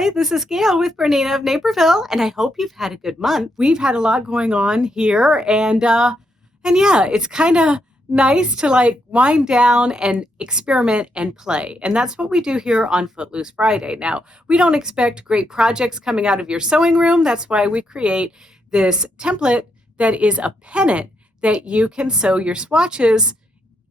Hi, this is Gayle with BERNINA of Naperville, and I hope you've had a good month. We've had a lot going on here, and yeah, it's kind of nice to like wind down and experiment and play. And that's what we do here on Footloose Friday. Now, we don't expect great projects coming out of your sewing room. That's why we create this template that is a pennant that you can sew your swatches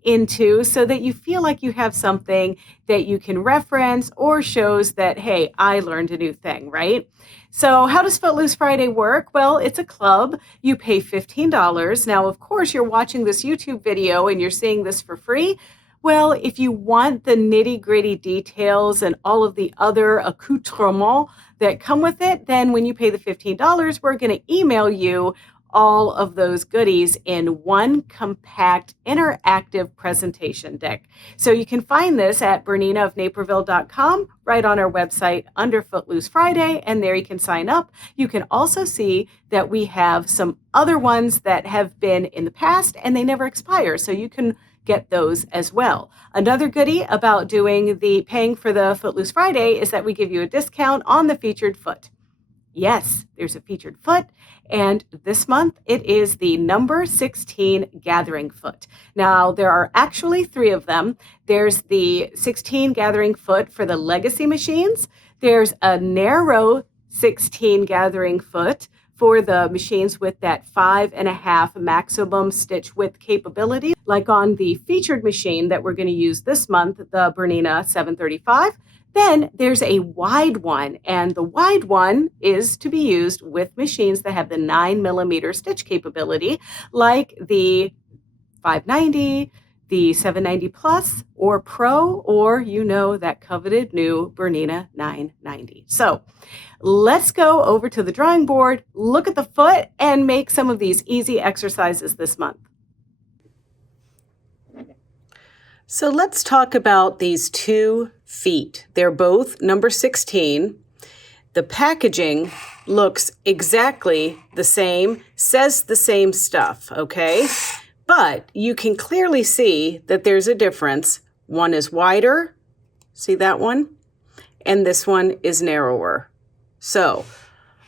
into so that you feel like you have something that you can reference or shows that, hey, I learned a new thing, right? So how does Footloose Friday work? Well, it's a club. You pay $15. Now, of course, you're watching this YouTube video and you're seeing this for free. Well, if you want the nitty-gritty details and all of the other accoutrements that come with it, then when you pay the $15, we're going to email you all of those goodies in one compact interactive presentation deck. So you can find this at BERNINAofNaperville.com, right on our website under Footloose Friday, and there you can sign up. You can also see that we have some other ones that have been in the past and they never expire, so you can get those as well. Another goodie about doing the paying for the Footloose Friday is that we give you a discount on the featured foot. Yes, there's a featured foot, and this month it is the number 16 gathering foot. Now, there are actually 3 of them. There's the 16 gathering foot for the legacy machines. There's a narrow 16 gathering foot for the machines with that 5.5 maximum stitch width capability, like on the featured machine that we're going to use this month, the BERNINA 735. Then there's a wide one, and the wide one is to be used with machines that have the 9mm stitch capability, like the 590, the 790 Plus, or Pro, or that coveted new BERNINA 990. So let's go over to the drawing board, look at the foot, and make some of these easy exercises this month. So let's talk about these 2 feet. They're both number 16. The packaging looks exactly the same, says the same stuff, okay? But you can clearly see that there's a difference. One is wider, see that one? And this one is narrower. So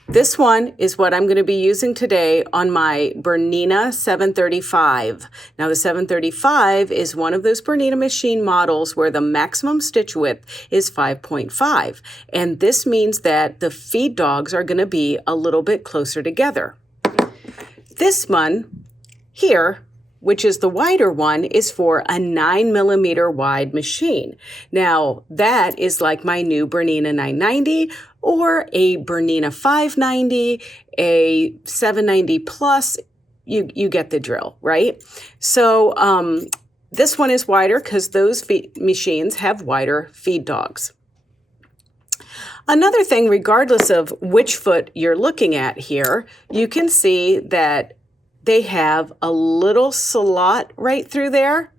this one is what I'm going to be using today on my BERNINA 735. Now the 735 is one of those BERNINA machine models where the maximum stitch width is 5.5. And this means that the feed dogs are going to be a little bit closer together. This one here, which is the wider one, is for a 9mm wide machine. Now that is like my new BERNINA 990 or a BERNINA 590, a 790 Plus. You get the drill, right? So this one is wider because those machines have wider feed dogs. Another thing, regardless of which foot you're looking at here, you can see that they have a little slot right through there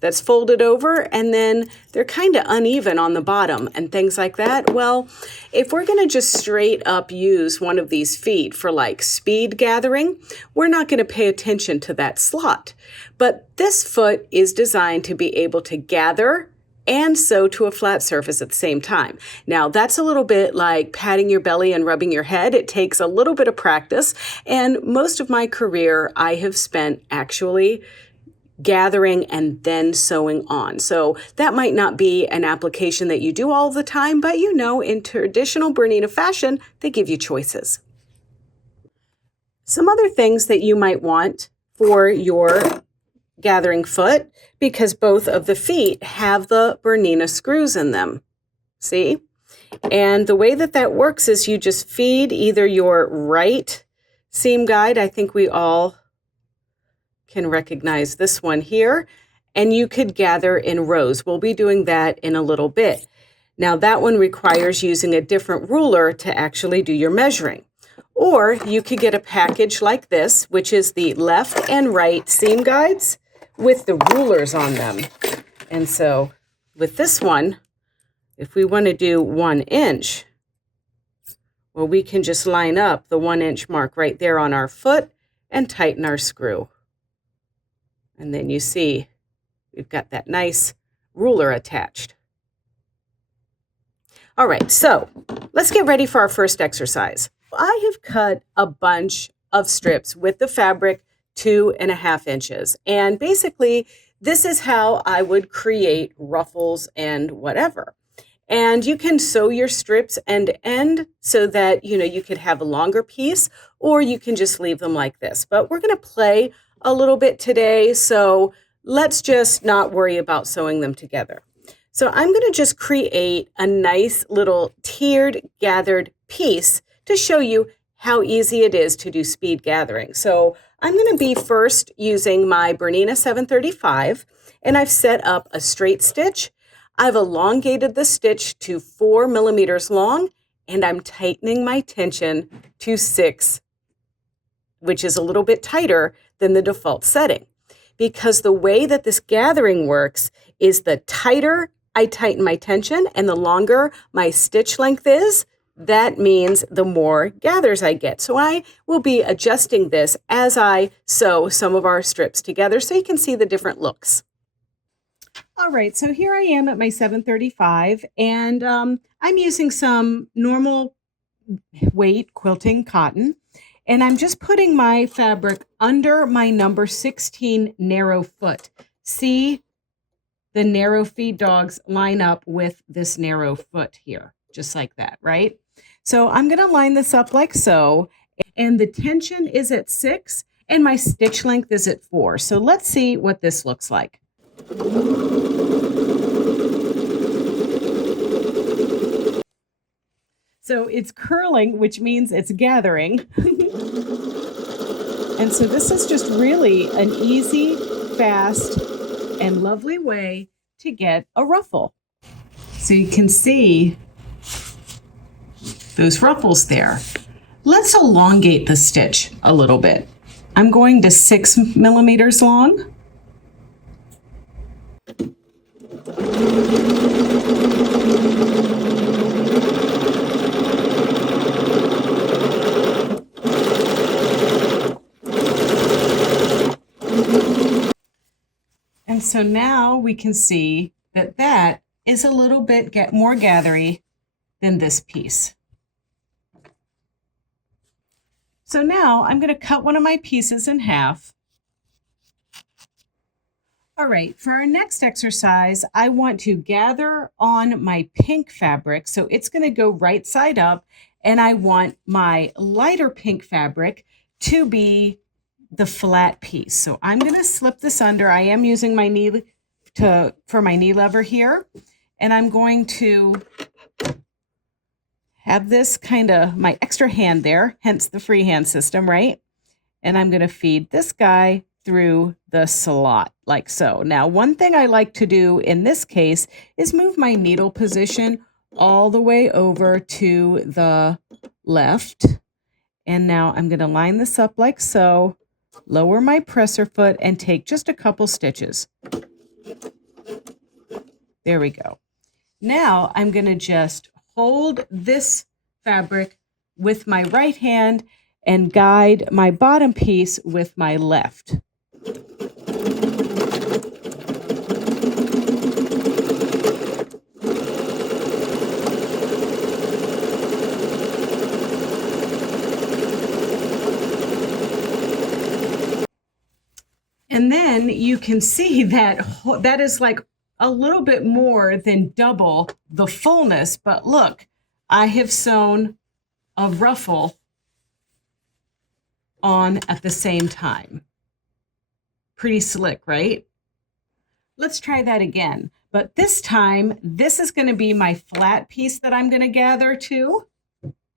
that's folded over, and then they're kind of uneven on the bottom and things like that. Well, if we're going to just straight up use one of these feet for like speed gathering, we're not going to pay attention to that slot. But this foot is designed to be able to gather and sew to a flat surface at the same time. Now, that's a little bit like patting your belly and rubbing your head. It takes a little bit of practice, and most of my career I have spent actually gathering and then sewing on. So that might not be an application that you do all the time, but in traditional BERNINA fashion, they give you choices. Some other things that you might want for your gathering foot, because both of the feet have the BERNINA screws in them. See? And the way that works is you just feed either your right seam guide, I think we all can recognize this one here, and you could gather in rows. We'll be doing that in a little bit. Now that one requires using a different ruler to actually do your measuring. Or you could get a package like this, which is the left and right seam guides with the rulers on them. And so with this one, if we want to do 1 inch, well, we can just line up the 1 inch mark right there on our foot and tighten our screw. And then you see we've got that nice ruler attached. All right, so let's get ready for our first exercise. I have cut a bunch of strips with the fabric 2.5 inches. And basically, this is how I would create ruffles and whatever. And you can sew your strips end to end so that, you could have a longer piece, or you can just leave them like this. But we're going to play a little bit today, so let's just not worry about sewing them together. So I'm going to just create a nice little tiered gathered piece to show you how easy it is to do speed gathering. So I'm going to be first using my BERNINA 735, and I've set up a straight stitch. I've elongated the stitch to 4 millimeters long, and I'm tightening my tension to 6, which is a little bit tighter than the default setting. Because the way that this gathering works is the tighter I tighten my tension and the longer my stitch length is, that means the more gathers I get. So I will be adjusting this as I sew some of our strips together so you can see the different looks. All right, so here I am at my 735, and I'm using some normal weight quilting cotton, and I'm just putting my fabric under my number 16 narrow foot. See, the narrow feed dogs line up with this narrow foot here, just like that, right? So I'm going to line this up like so, and the tension is at 6, and my stitch length is at 4. So let's see what this looks like. So it's curling, which means it's gathering. And so this is just really an easy, fast, and lovely way to get a ruffle. So you can see those ruffles there. Let's elongate the stitch a little bit. I'm going to 6 millimeters long. And so now we can see that that is a little bit more gathery than this piece. So now I'm going to cut one of my pieces in half. All right, for our next exercise, I want to gather on my pink fabric. So it's going to go right side up, and I want my lighter pink fabric to be the flat piece. So I'm going to slip this under. I am using my knee for my knee lever here, and I'm going to have this kind of my extra hand there, hence the freehand system, right? And I'm going to feed this guy through the slot like so. Now, one thing I like to do in this case is move my needle position all the way over to the left. And now I'm going to line this up like so, lower my presser foot, and take just a couple stitches. There we go. Now I'm going to just hold this fabric with my right hand and guide my bottom piece with my left. And then you can see that that is like a little bit more than double the fullness, but look, I have sewn a ruffle on at the same time. Pretty slick, right? Let's try that again. But this time, this is going to be my flat piece that I'm going to gather to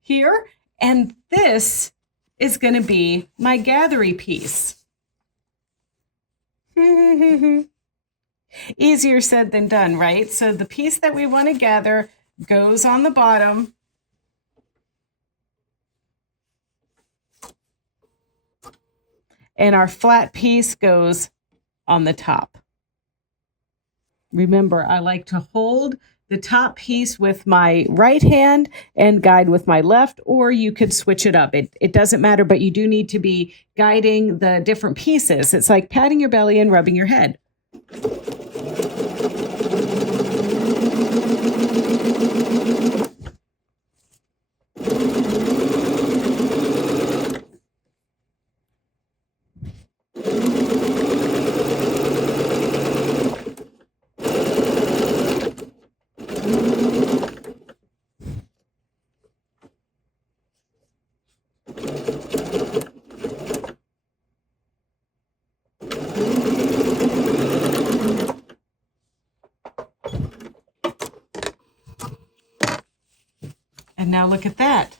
here. And this is going to be my gathery piece. Easier said than done, right? So the piece that we want to gather goes on the bottom. And our flat piece goes on the top. Remember, I like to hold the top piece with my right hand and guide with my left, or you could switch it up. It doesn't matter, but you do need to be guiding the different pieces. It's like patting your belly and rubbing your head. And now look at that.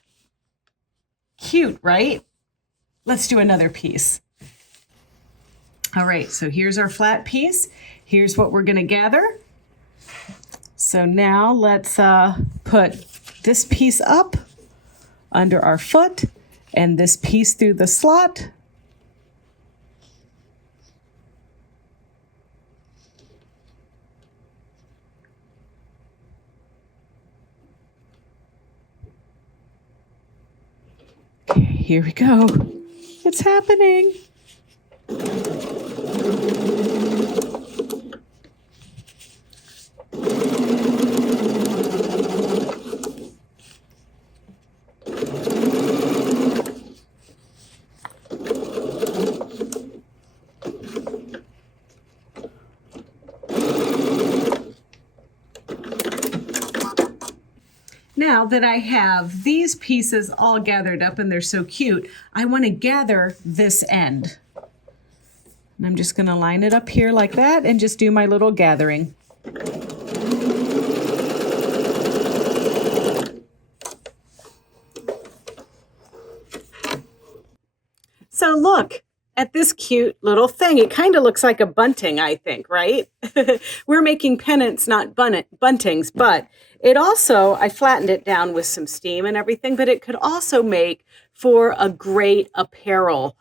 Cute, right? Let's do another piece. All right, so here's our flat piece. Here's what we're gonna gather. So now let's put this piece up under our foot and this piece through the slot. Okay, here we go. It's happening. Now that I have these pieces all gathered up and they're so cute, I want to gather this end. And I'm just going to line it up here like that and just do my little gathering. So look at this cute little thing. It kind of looks like a bunting, I think, right? We're making pennants, not buntings, but it also, I flattened it down with some steam and everything, but it could also make for a great apparel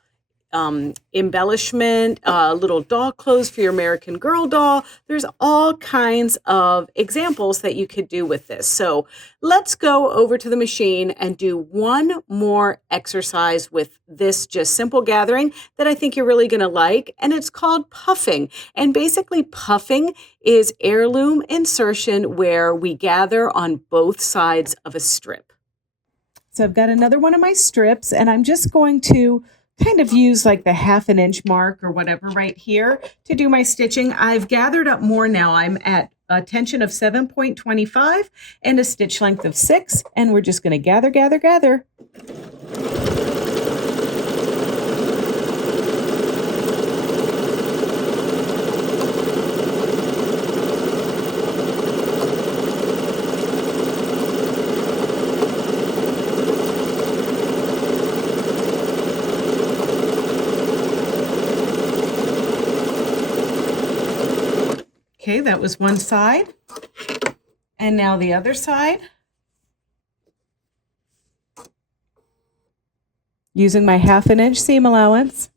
embellishment, little doll clothes for your American Girl doll. There's all kinds of examples that you could do with this. So let's go over to the machine and do one more exercise with this just simple gathering that I think you're really going to like. And it's called puffing. And basically puffing is heirloom insertion where we gather on both sides of a strip. So I've got another one of my strips and I'm just going to kind of use like the 1/2 inch mark or whatever right here to do my stitching. I've gathered up more now. I'm at a tension of 7.25 and a stitch length of 6, and we're just going to gather, gather, gather. Okay, that was one side. And now the other side. Using my 1/2 inch seam allowance.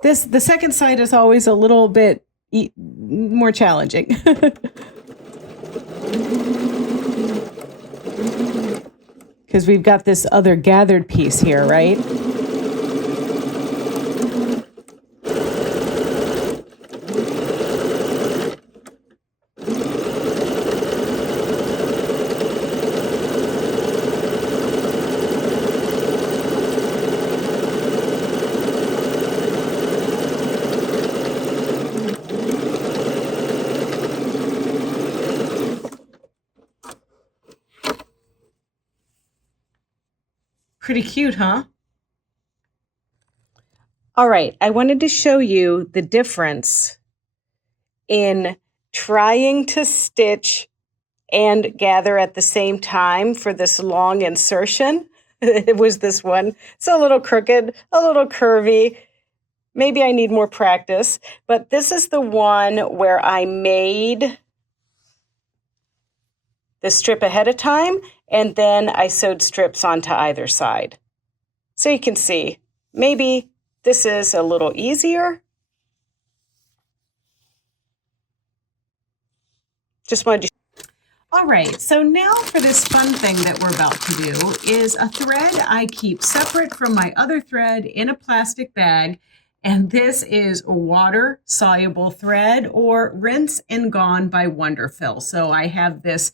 The second side is always a little bit more challenging. Because we've got this other gathered piece here, right? Pretty cute, huh? All right, I wanted to show you the difference in trying to stitch and gather at the same time for this long insertion. It was this one. It's a little crooked, a little curvy. Maybe I need more practice, but this is the one where I made the strip ahead of time, and then I sewed strips onto either side. So you can see, maybe this is a little easier. Just wanted to. All right, so now for this fun thing that we're about to do is a thread I keep separate from my other thread in a plastic bag. And this is a water-soluble thread, or Rinse and Gone by Wonderful. So I have this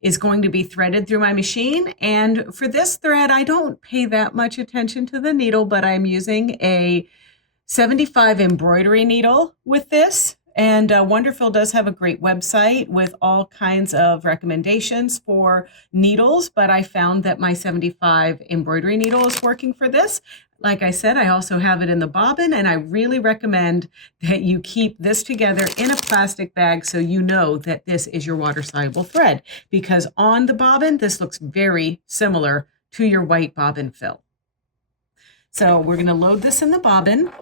is going to be threaded through my machine. And for this thread, I don't pay that much attention to the needle, but I'm using a 75 embroidery needle with this. And Wonderful does have a great website with all kinds of recommendations for needles, but I found that my 75 embroidery needle is working for this. Like I said, I also have it in the bobbin, and I really recommend that you keep this together in a plastic bag so you know that this is your water-soluble thread, because on the bobbin, this looks very similar to your white bobbin fill. So we're going to load this in the bobbin.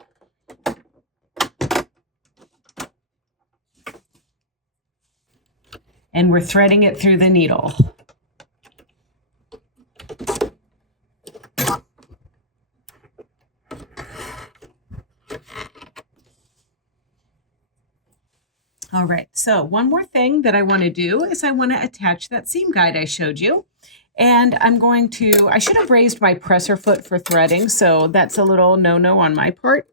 And we're threading it through the needle. All right, so one more thing that I want to do is I want to attach that seam guide I showed you. And I'm going to, I should have raised my presser foot for threading, so that's a little no-no on my part.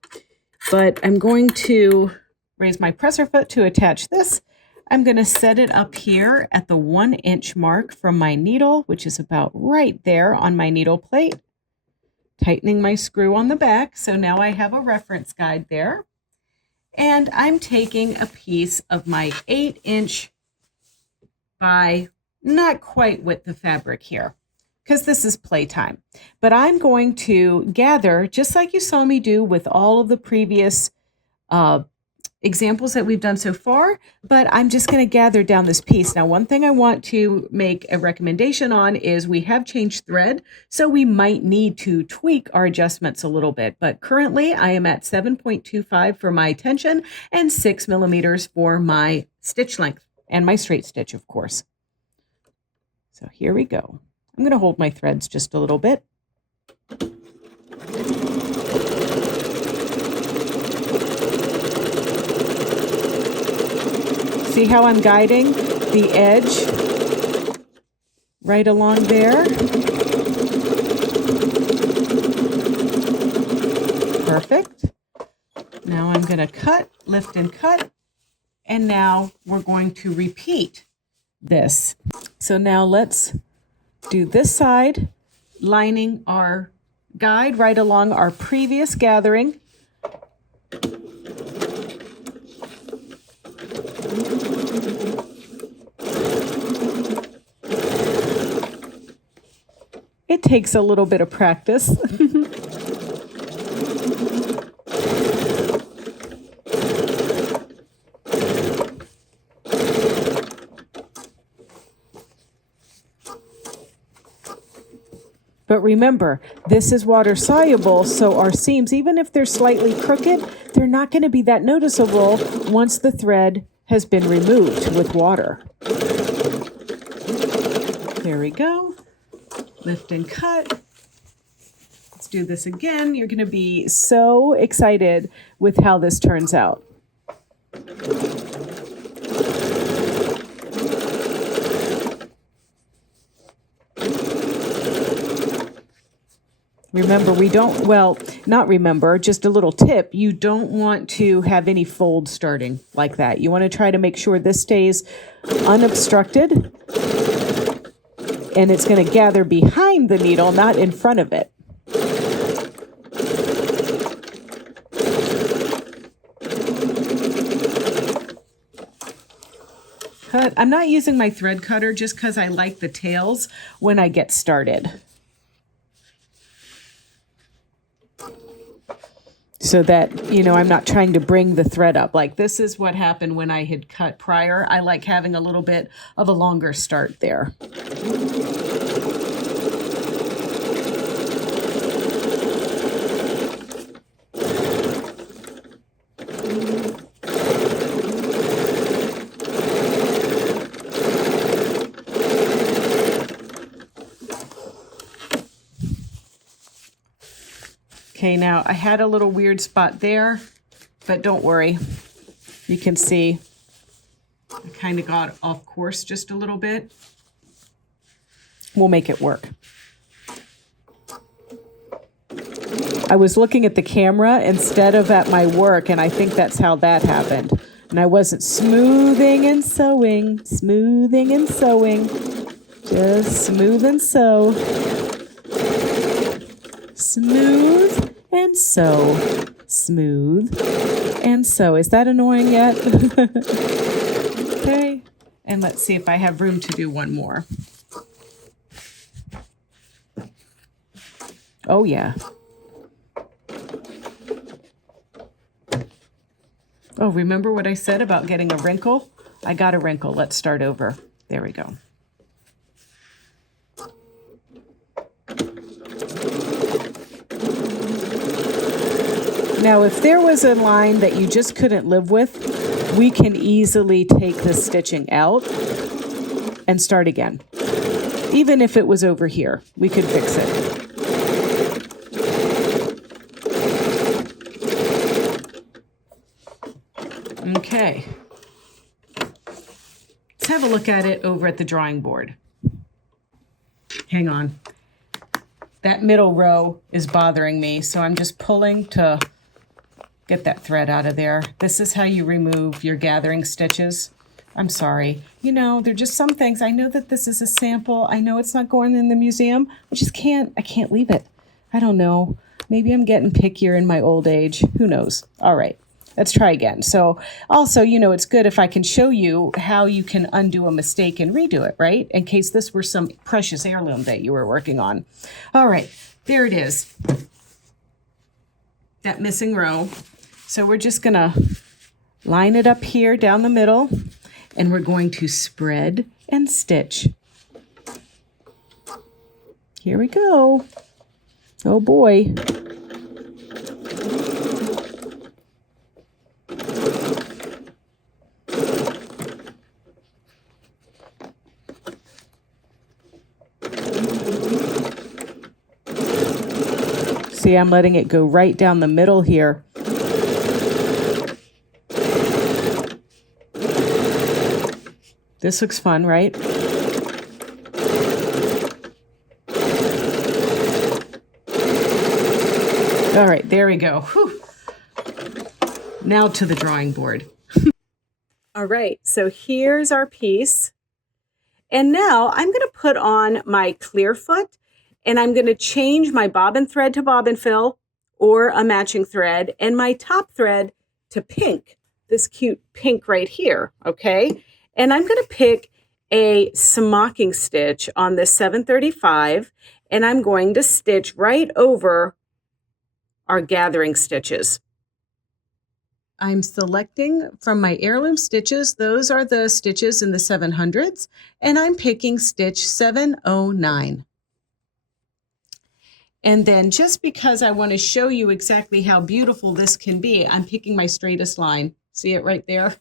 But I'm going to raise my presser foot to attach this. I'm going to set it up here at the 1 inch mark from my needle, which is about right there on my needle plate. Tightening my screw on the back, so now I have a reference guide there. And I'm taking a piece of my 8 inch by not quite width of fabric here, because this is playtime. But I'm going to gather, just like you saw me do with all of the previous examples that we've done so far, but I'm just going to gather down this piece. Now, one thing I want to make a recommendation on is we have changed thread, so we might need to tweak our adjustments a little bit. But currently, I am at 7.25 for my tension and 6 millimeters for my stitch length and my straight stitch, of course. So here we go. I'm going to hold my threads just a little bit. See how I'm guiding the edge right along there? Perfect. Now I'm going to cut, lift and cut, and now we're going to repeat this. So now let's do this side, lining our guide right along our previous gathering. It takes a little bit of practice. But remember, this is water soluble, so our seams, even if they're slightly crooked, they're not going to be that noticeable once the thread has been removed with water. There we go. Lift and cut. Let's do this again. You're going to be so excited with how this turns out. Remember, we don't, well, not remember, just a little tip, you don't want to have any fold starting like that. You want to try to make sure this stays unobstructed, and it's going to gather behind the needle, not in front of it. Cut. I'm not using my thread cutter just because I like the tails when I get started. So that, you know, I'm not trying to bring the thread up. Like this is what happened when I had cut prior. I like having a little bit of a longer start there. Okay, now I had a little weird spot there, but don't worry. You can see I kind of got off course just a little bit. We'll make it work. I was looking at the camera instead of at my work, and I think that's how that happened. And I wasn't smoothing and sewing, just smooth and sew. Smooth and sew, smooth and sew. Is that annoying yet? Okay, and let's see if I have room to do one more. Oh yeah. Oh, remember what I said about getting a wrinkle? I got a wrinkle. Let's start over. There we go. Now, if there was a line that you just couldn't live with, we can easily take the stitching out and start again. Even if it was over here, we could fix it. Okay. Let's have a look at it over at the drawing board. Hang on. That middle row is bothering me, so I'm just pulling to get that thread out of there. This is how you remove your gathering stitches. I'm sorry. You know, there are just some things. I know that this is a sample. I know it's not going in the museum. I can't leave it. I don't know. Maybe I'm getting pickier in my old age. Who knows? All right. Let's try again. So also, you know, it's good if I can show you how you can undo a mistake and redo it, right? In case this were some precious heirloom that you were working on. All right, there it is. That missing row. So we're just gonna line it up here down the middle, and we're going to spread and stitch. Here we go. Oh boy. See, I'm letting it go right down the middle here. This looks fun, right? All right, there we go. Whew. Now to the drawing board. All right, so here's our piece. And now I'm going to put on my clear foot, and I'm going to change my bobbin thread to bobbin fill or a matching thread, and my top thread to pink, this cute pink right here, okay? And I'm going to pick a smocking stitch on this 735, and I'm going to stitch right over our gathering stitches. I'm selecting from my heirloom stitches. Those are the stitches in the 700s, and I'm picking stitch 709. And then just because I want to show you exactly how beautiful this can be, I'm picking my straightest line. See it right there?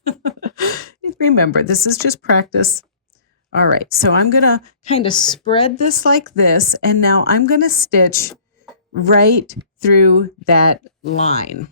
Remember, this is just practice. All right, so I'm going to kind of spread this like this, and now I'm going to stitch right through that line.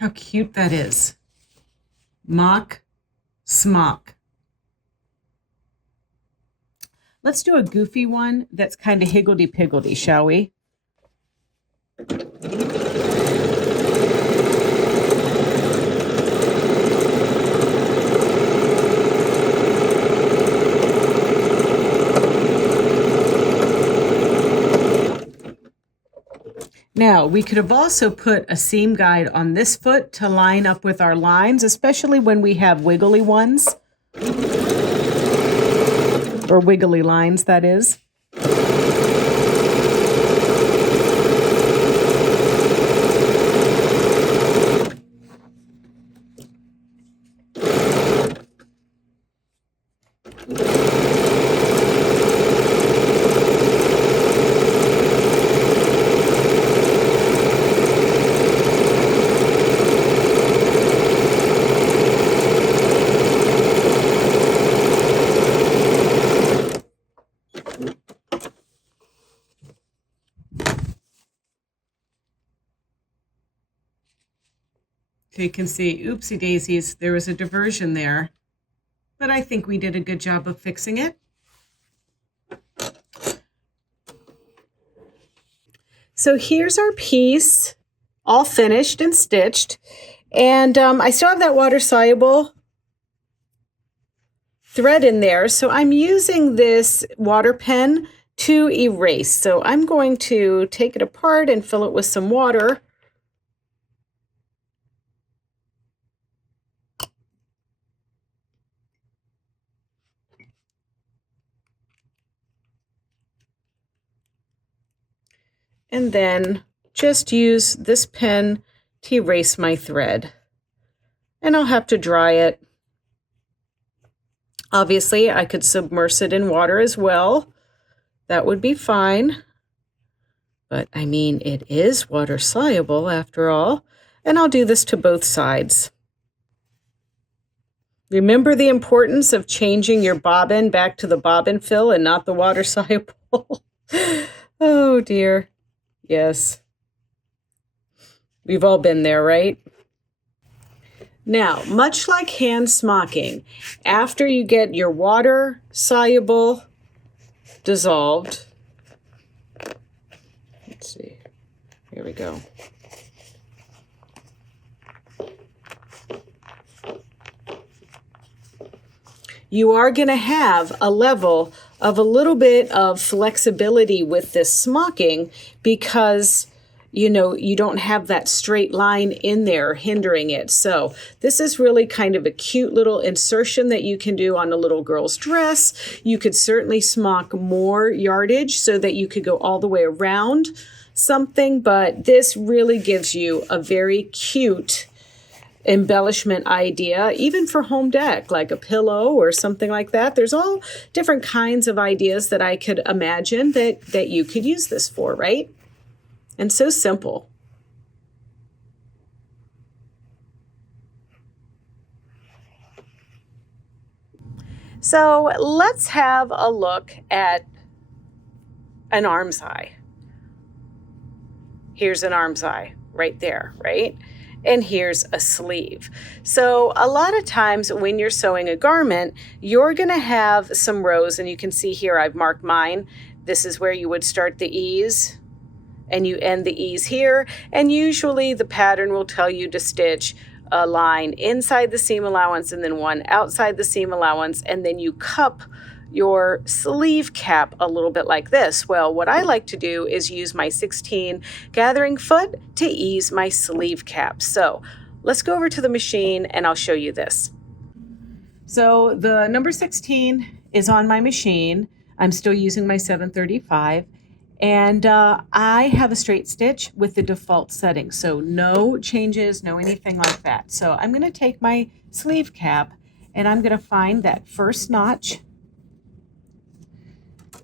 How cute that is. Mock, smock. Let's do a goofy one that's kind of higgledy-piggledy, shall we? Now, we could have also put a seam guide on this foot to line up with our lines, especially when we have wiggly ones, or wiggly lines, that is. So you can see, oopsie daisies, there was a diversion there, but I think we did a good job of fixing it. So here's our piece all finished and stitched. And I still have that water-soluble thread in there. So I'm using this water pen to erase. So I'm going to take it apart and fill it with some water. And then just use this pen to erase my thread. And I'll have to dry it. Obviously, I could submerge it in water as well. That would be fine. But I mean, it is water soluble after all. And I'll do this to both sides. Remember the importance of changing your bobbin back to the bobbin fill and not the water soluble. Oh dear. Yes. We've all been there, right? Now, much like hand smocking, after you get your water soluble dissolved, let's see, here we go. You are going to have a level of a little bit of flexibility with this smocking because you don't have that straight line in there hindering it. So this is really kind of a cute little insertion that you can do on a little girl's dress. You could certainly smock more yardage so that you could go all the way around something, but this really gives you a very cute embellishment idea, even for home dec, like a pillow or something like that. There's all different kinds of ideas that I could imagine that you could use this for, right? And so simple. So let's have a look at an arm's eye. Here's an arm's eye right there, right? And here's a sleeve. So a lot of times when you're sewing a garment, you're going to have some rows, and you can see here I've marked mine. This is where you would start the ease and you end the ease here, and usually the pattern will tell you to stitch a line inside the seam allowance and then one outside the seam allowance, and then you cup your sleeve cap a little bit like this. Well, what I like to do is use my 16 gathering foot to ease my sleeve cap. So let's go over to the machine and I'll show you this. So the number 16 is on my machine. I'm still using my 735. And I have a straight stitch with the default setting. So no changes, no anything like that. So I'm going to take my sleeve cap and I'm going to find that first notch.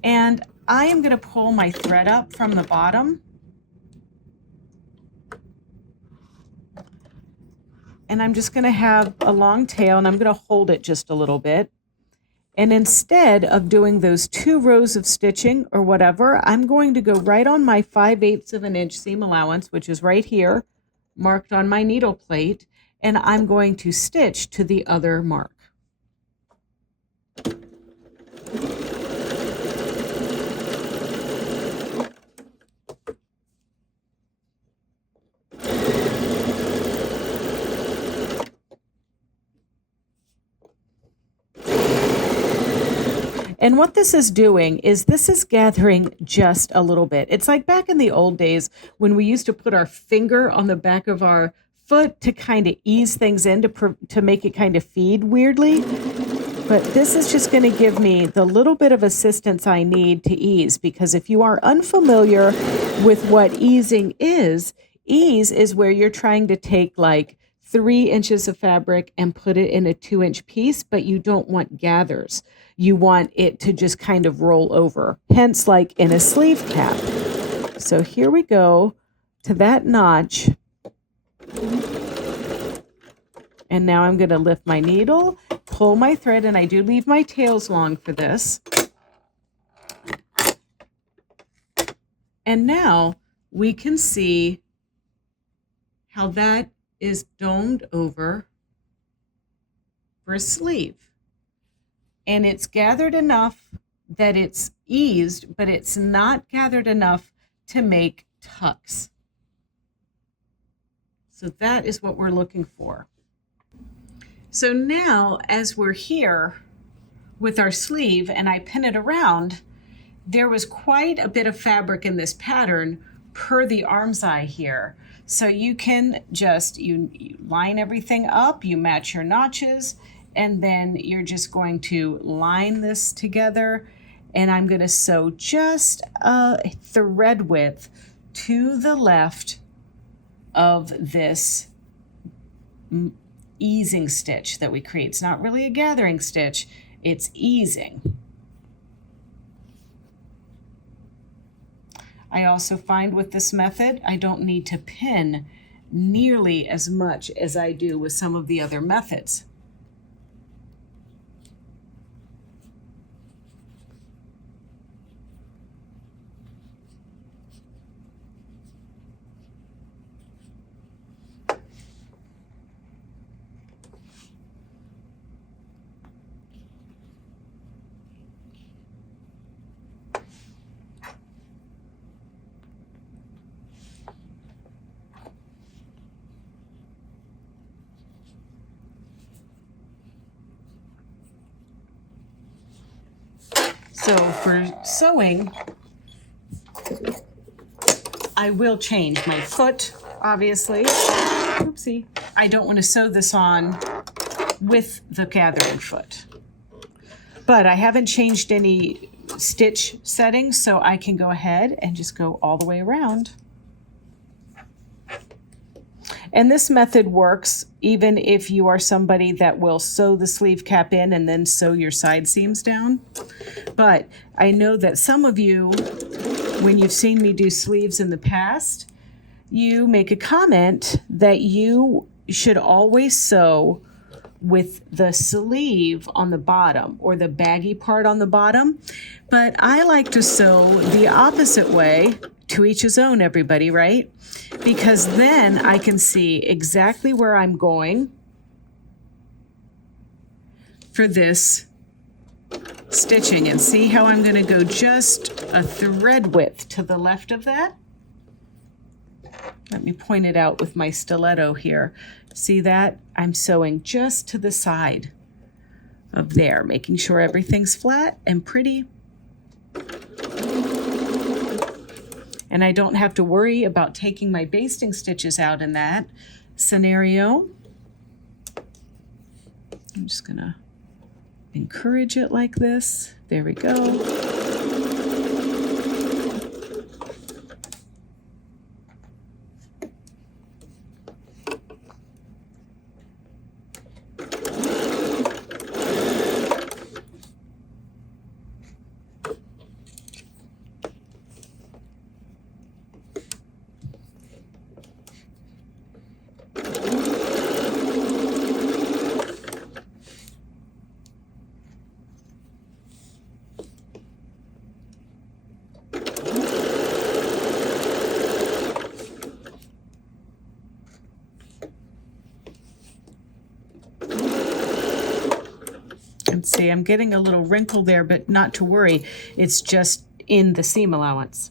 And I am going to pull my thread up from the bottom. And I'm just going to have a long tail, and I'm going to hold it just a little bit. And instead of doing those 2 rows of stitching or whatever, I'm going to go right on my 5/8 of an inch seam allowance, which is right here, marked on my needle plate, and I'm going to stitch to the other mark. And what this is doing is this is gathering just a little bit. It's like back in the old days when we used to put our finger on the back of our foot to kind of ease things in to make it kind of feed weirdly. But this is just going to give me the little bit of assistance I need to ease, because if you are unfamiliar with what easing is, ease is where you're trying to take like 3 inches of fabric and put it in a 2-inch piece, but you don't want gathers. You want it to just kind of roll over, hence like in a sleeve cap. So here we go to that notch. And now I'm going to lift my needle, pull my thread, and I do leave my tails long for this. And now we can see how that is domed over for a sleeve. And it's gathered enough that it's eased, but it's not gathered enough to make tucks. So that is what we're looking for. So now as we're here with our sleeve and I pin it around, there was quite a bit of fabric in this pattern per the arm's eye here. So you can just, you line everything up, you match your notches, and then you're just going to line this together. And I'm going to sew just a thread width to the left of this easing stitch that we create. It's not really a gathering stitch, it's easing. I also find with this method, I don't need to pin nearly as much as I do with some of the other methods. So for sewing, I will change my foot, obviously. Oopsie. I don't want to sew this on with the gathering foot. But I haven't changed any stitch settings, so I can go ahead and just go all the way around. And this method works even if you are somebody that will sew the sleeve cap in and then sew your side seams down. But I know that some of you, when you've seen me do sleeves in the past, you make a comment that you should always sew with the sleeve on the bottom or the baggy part on the bottom. But I like to sew the opposite way. To each his own, everybody, right? Because then I can see exactly where I'm going for this stitching and see how I'm going to go just a thread width to the left of that. Let me point it out with my stiletto here. See that? I'm sewing just to the side of there, making sure everything's flat and pretty. And I don't have to worry about taking my basting stitches out in that scenario. I'm just gonna encourage it like this. There we go. See, I'm getting a little wrinkle there, but not to worry. It's just in the seam allowance.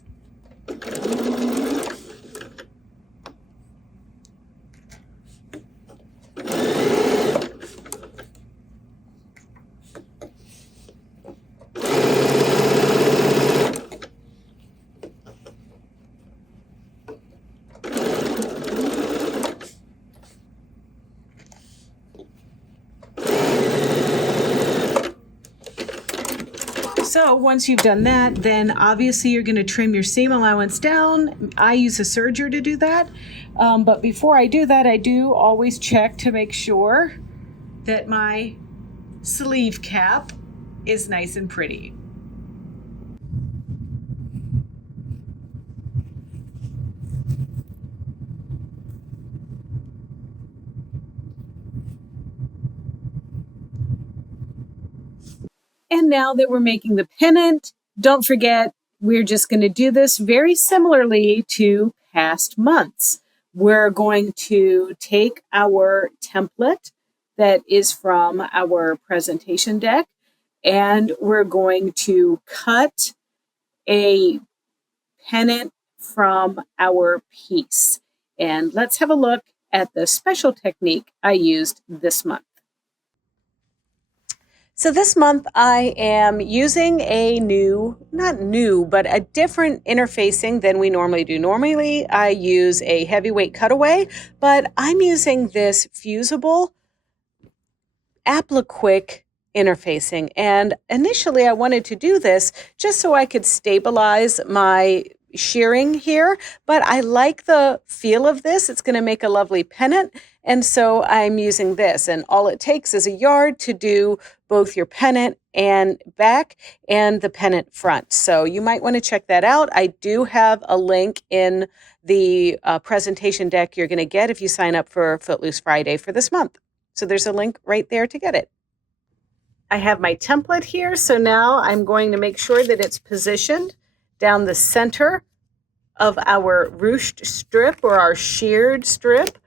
So once you've done that, then obviously you're going to trim your seam allowance down. I use a serger to do that. But before I do that, I do always check to make sure that my sleeve cap is nice and pretty. And now that we're making the pennant, don't forget, we're just going to do this very similarly to past months. We're going to take our template that is from our presentation deck, and we're going to cut a pennant from our piece. And let's have a look at the special technique I used this month. So this month I am using a not new, but a different interfacing than we normally do. Normally I use a heavyweight cutaway, but I'm using this fusible Appliquick interfacing. And initially I wanted to do this just so I could stabilize my shearing here, but I like the feel of this. It's going to make a lovely pennant. And so I'm using this, and all it takes is a yard to do both your pennant and back and the pennant front. So you might want to check that out. I do have a link in the presentation deck you're going to get if you sign up for Footloose Friday for this month. So there's a link right there to get it. I have my template here, so now I'm going to make sure that it's positioned down the center of our ruched strip or our sheared strip,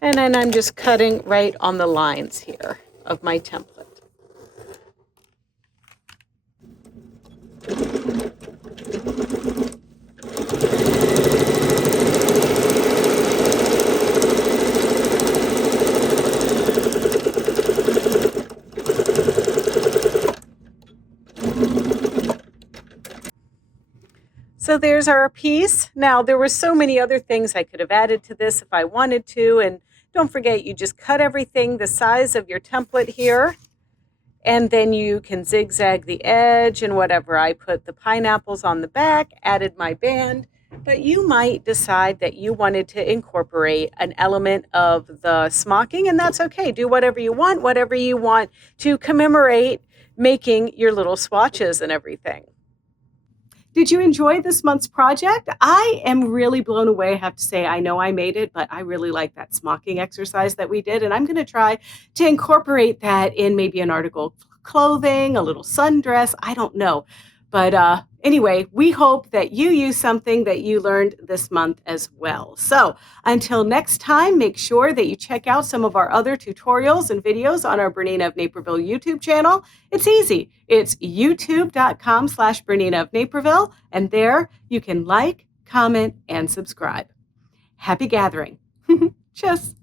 and then I'm just cutting right on the lines here of my template. So there's our piece. Now, there were so many other things I could have added to this if I wanted to. And don't forget, you just cut everything the size of your template here. And then you can zigzag the edge and whatever. I put the pineapples on the back, added my band. But you might decide that you wanted to incorporate an element of the smocking, and that's okay. Do whatever you want to commemorate making your little swatches and everything. Did you enjoy this month's project? I am really blown away, I have to say. I know I made it, but I really like that smocking exercise that we did, and I'm going to try to incorporate that in maybe an article of clothing, a little sundress, I don't know. But anyway, we hope that you use something that you learned this month as well. So until next time, make sure that you check out some of our other tutorials and videos on our BERNINA of Naperville YouTube channel. It's easy. It's youtube.com/BERNINA of Naperville, and there you can like, comment, and subscribe. Happy gathering. Tschüss.